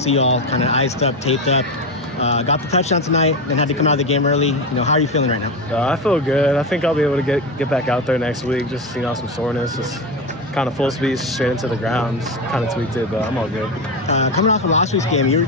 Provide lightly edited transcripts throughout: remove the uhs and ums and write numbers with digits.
see you all kind of iced up, taped up. Got the touchdown tonight, then had to come out of the game early. How are you feeling right now? I feel good. I think I'll be able to get back out there next week. Just some soreness. Just kind of full speed straight into the ground. Just kind of tweaked it, but I'm all good. Coming off of last week's game, you're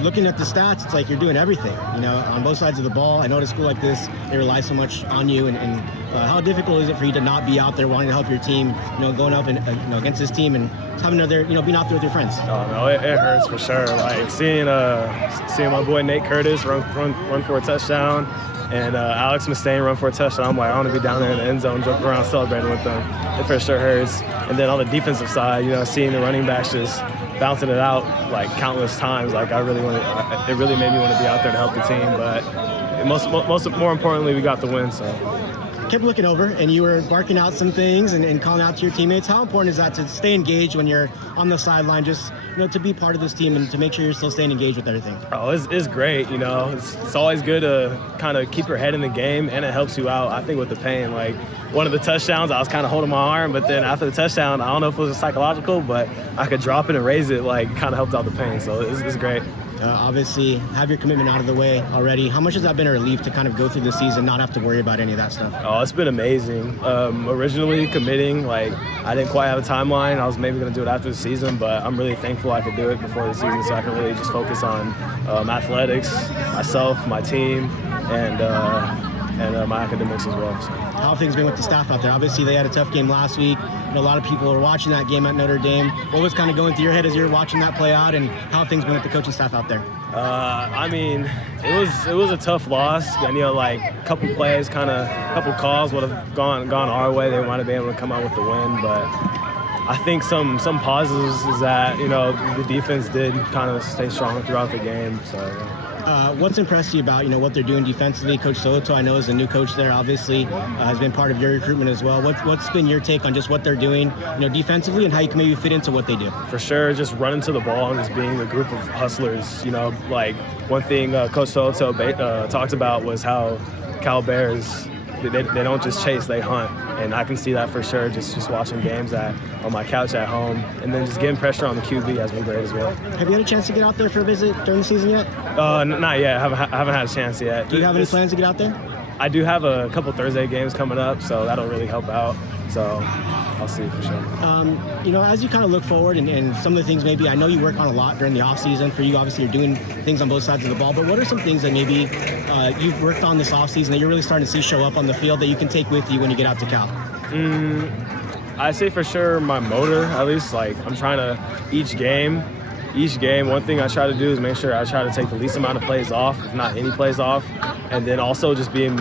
looking at the stats. It's like you're doing everything. On both sides of the ball. I know at a school like this, they rely so much on you. And how difficult is it for you to not be out there wanting to help your team? Going up and against this team and having another, being out there with your friends. Oh no, it hurts for sure. Like seeing my boy Nate Curtis run for a touchdown, and Alex Mustaine run for a touchdown. I'm like, I want to be down there in the end zone, jumping around, celebrating with them. It for sure hurts. And then on the defensive side, seeing the running backs just bouncing it out like countless times. Like it really made me want to be out there to help the team. But more importantly, we got the win. So. Kept looking over, and you were barking out some things and calling out to your teammates. How important is that to stay engaged when you're on the sideline, just to be part of this team and to make sure you're still staying engaged with everything? Oh, it's great. It's always good to kind of keep your head in the game, and it helps you out. I think with the pain, like one of the touchdowns, I was kind of holding my arm, but then after the touchdown, I don't know if it was psychological, but I could drop it and raise it, like kind of helped out the pain. So it's great. Obviously, have your commitment out of the way already. How much has that been a relief to kind of go through the season, not have to worry about any of that stuff? Oh, it's been amazing. Originally committing, I didn't quite have a timeline. I was maybe going to do it after the season, but I'm really thankful I could do it before the season so I can really just focus on athletics, myself, my team, and my academics as well. So. How have things been with the staff out there? Obviously, they had a tough game last week. A lot of people were watching that game at Notre Dame. What was kind of going through your head as you were watching that play out, and how have things been with the coaching staff out there? It was a tough loss. A couple plays, couple calls would have gone our way. They might have been able to come out with the win, but I think some positives is that the defense did kind of stay strong throughout the game. So. What's impressed you about what they're doing defensively? Coach Soto, I know, is a new coach there. Obviously, has been part of your recruitment as well. What's been your take on just what they're doing, defensively, and how you can maybe fit into what they do? For sure, just running to the ball and just being a group of hustlers. One thing Coach Soto talked about was how Cal Bears. They don't just chase, they hunt. And I can see that for sure just watching games on my couch at home. And then just getting pressure on the QB has been great as well. Have you had a chance to get out there for a visit during the season yet? Not yet. I haven't had a chance yet. Do you have any plans to get out there? I do have a couple Thursday games coming up, so that'll really help out. So I'll see for sure. As you kind of look forward and some of the things maybe, I know you work on a lot during the off season. For you, obviously, you're doing things on both sides of the ball, but what are some things that maybe you've worked on this off season that you're really starting to see show up on the field that you can take with you when you get out to Cal? I say for sure my motor, at least. I'm trying to, each game, one thing I try to do is make sure I try to take the least amount of plays off, if not any plays off, and then also just being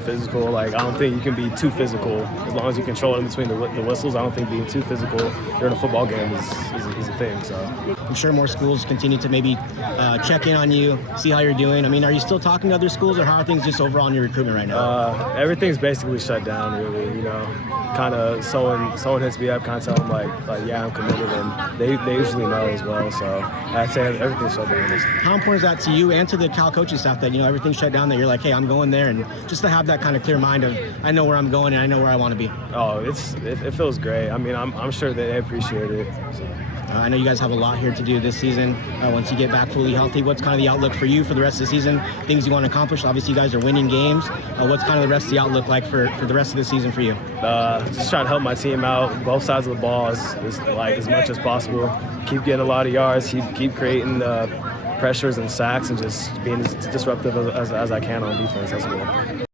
physical. I don't think you can be too physical as long as you control it in between the whistles. I don't think being too physical during a football game is a thing. So I'm sure more schools continue to maybe check in on you, see how you're doing. Are you still talking to other schools, or how are things just overall in your recruitment right now? Everything's basically shut down, really. Kind of someone hits me up, kind of tell them like yeah, I'm committed, and they usually know as well. So I'd say everything's shut down. How important is that to you and to the Cal coaching staff that everything's shut down, that you're like, hey, I'm going there, and just to have that kind of clear mind of I know where I'm going and I know where I want to be? Oh, it feels great. I'm sure that they appreciate it. So. I know you guys have a lot here to do this season. Once you get back fully healthy, what's kind of the outlook for you for the rest of the season? Things you want to accomplish? Obviously, you guys are winning games. What's kind of the rest of the outlook like for the rest of the season for you? Just trying to help my team out, both sides of the ball, as much as possible. Keep getting a lot of yards. Keep creating pressures and sacks, and just being as disruptive as I can on defense as well.